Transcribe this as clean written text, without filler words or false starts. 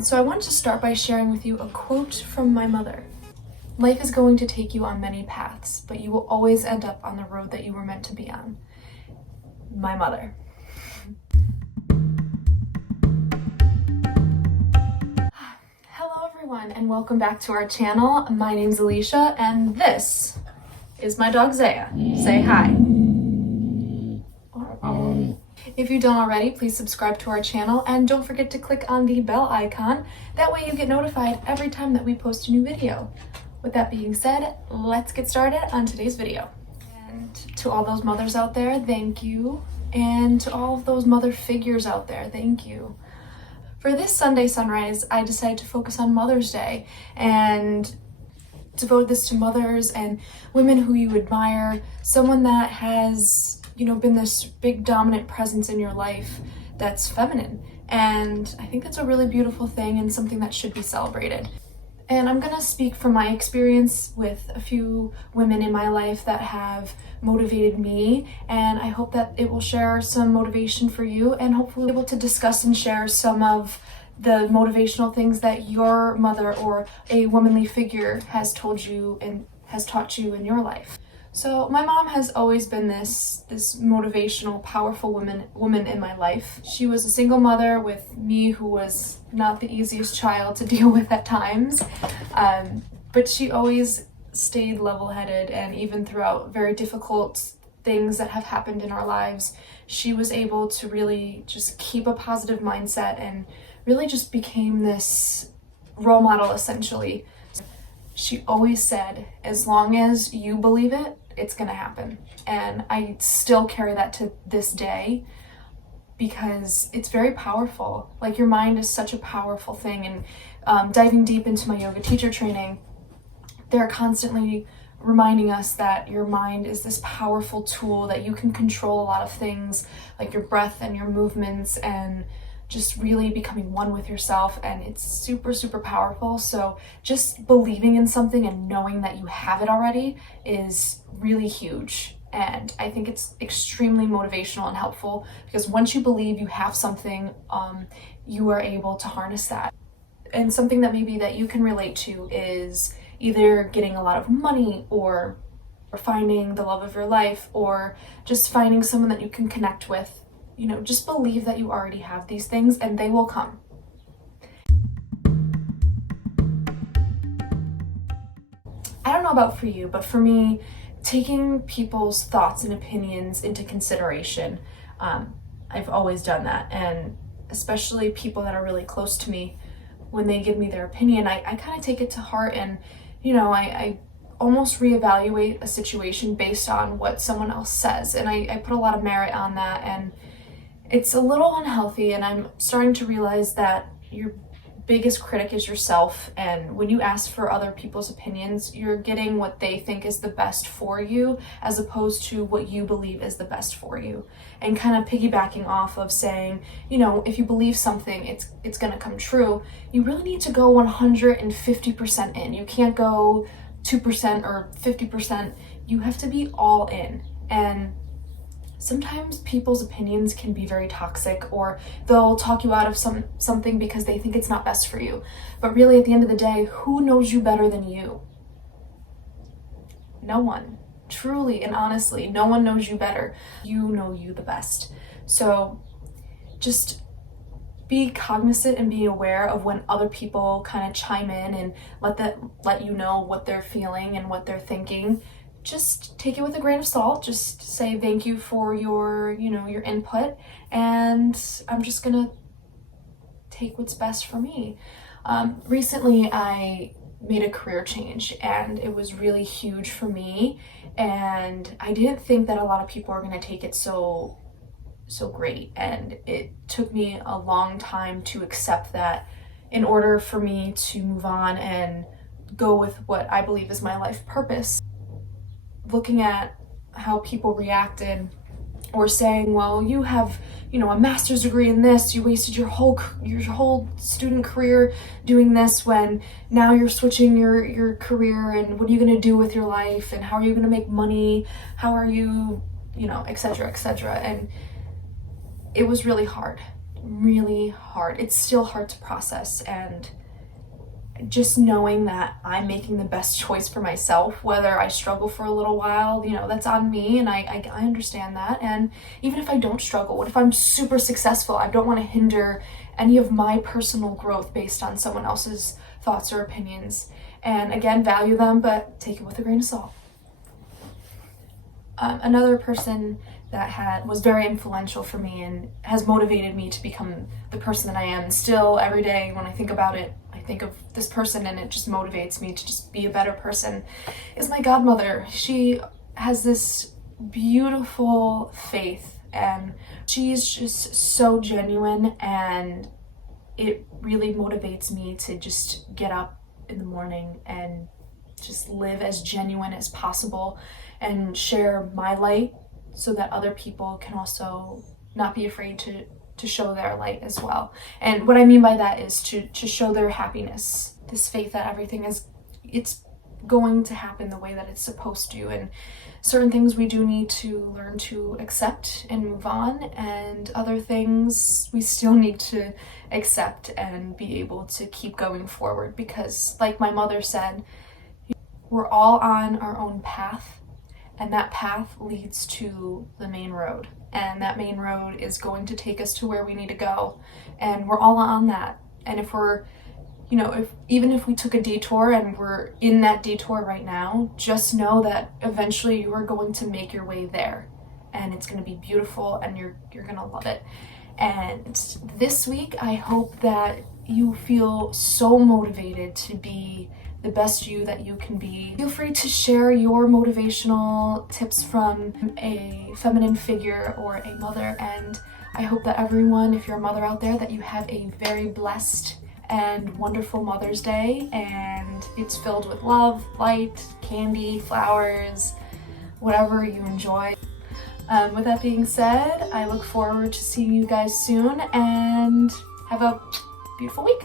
So I want to start by sharing with you a quote from my mother. Life is going to take you on many paths, but you will always end up on the road that you were meant to be on. My mother. Hello everyone and welcome back to our channel. My name's Alicia and this is my dog Zaya. Say hi. If you don't already, please subscribe to our channel and don't forget to click on the bell icon. That way you get notified every time that we post a new video. With that being said, let's get started on today's video. And to all those mothers out there, thank you. And to all of those mother figures out there, thank you. For this Sunday sunrise, I decided to focus on Mother's Day and devote this to mothers and women who you admire, someone that has been this big dominant presence in your life that's feminine. And I think that's a really beautiful thing and something that should be celebrated. And I'm gonna speak from my experience with a few women in my life that have motivated me, and I hope that it will share some motivation for you and hopefully be able to discuss and share some of the motivational things that your mother or a womanly figure has told you and has taught you in your life. So my mom has always been this motivational, powerful woman in my life. She was a single mother with me, who was not the easiest child to deal with at times, but she always stayed level-headed, and even throughout very difficult things that have happened in our lives, she was able to really just keep a positive mindset and really just became this role model essentially. She always said, as long as you believe it, it's gonna happen. And I still carry that to this day because it's very powerful. Like, your mind is such a powerful thing. And diving deep into my yoga teacher training, they're constantly reminding us that your mind is this powerful tool that you can control a lot of things, like your breath and your movements, and just really becoming one with yourself, and it's super, super powerful. So just believing in something and knowing that you have it already is really huge. And I think it's extremely motivational and helpful because once you believe you have something, you are able to harness that. And something that maybe that you can relate to is either getting a lot of money or finding the love of your life or just finding someone that you can connect with. Just believe that you already have these things and they will come. I don't know about for you, but for me, taking people's thoughts and opinions into consideration, I've always done that. And especially people that are really close to me, when they give me their opinion, I kind of take it to heart, and I almost reevaluate a situation based on what someone else says. And I put a lot of merit on that, and it's a little unhealthy, and I'm starting to realize that your biggest critic is yourself, and when you ask for other people's opinions, you're getting what they think is the best for you as opposed to what you believe is the best for you. And kind of piggybacking off of saying, if you believe something, it's going to come true, you really need to go 150% in. You can't go 2% or 50%. You have to be all in. And sometimes people's opinions can be very toxic, or they'll talk you out of something because they think it's not best for you. But really, at the end of the day, who knows you better than you? No one. Truly and honestly, no one knows you better. You know you the best. So just be cognizant and be aware of when other people kind of chime in and let you know what they're feeling and what they're thinking. Just take it with a grain of salt. Just say thank you for your input, and I'm just gonna take what's best for me. Recently, I made a career change, and it was really huge for me, and I didn't think that a lot of people are gonna take it so great, and it took me a long time to accept that in order for me to move on and go with what I believe is my life purpose. Looking at how people reacted, or saying, well, you have a master's degree in this, you wasted your whole student career doing this, when now you're switching your career, and what are you going to do with your life, and how are you going to make money, how are you etc., etc. And it was really hard. really hard. It's still hard to process, and just knowing that I'm making the best choice for myself, whether I struggle for a little while, that's on me, and I understand that. And even if I don't struggle, what if I'm super successful? I don't want to hinder any of my personal growth based on someone else's thoughts or opinions. And again, value them, but take it with a grain of salt. Another person that was very influential for me and has motivated me to become the person that I am. Still, every day when I think about it, I think of this person and it just motivates me to just be a better person, is my godmother. She has this beautiful faith, and she's just so genuine, and it really motivates me to just get up in the morning and just live as genuine as possible and share my light, so that other people can also not be afraid to show their light as well. And what I mean by that is to show their happiness, this faith that it's going to happen the way that it's supposed to. And certain things we do need to learn to accept and move on, and other things we still need to accept and be able to keep going forward, because like my mother said, we're all on our own path, and that path leads to the main road, and that main road is going to take us to where we need to go, and we're all on that. And if we're, even if we took a detour and we're in that detour right now, just know that eventually you are going to make your way there, and it's going to be beautiful, and you're going to love it. And this week, I hope that you feel so motivated to be the best you that you can be. Feel free to share your motivational tips from a feminine figure or a mother, and I hope that everyone, if you're a mother out there, that you have a very blessed and wonderful Mother's Day, and it's filled with love, light, candy, flowers, whatever you enjoy. With that being said, I look forward to seeing you guys soon, and have a beautiful week.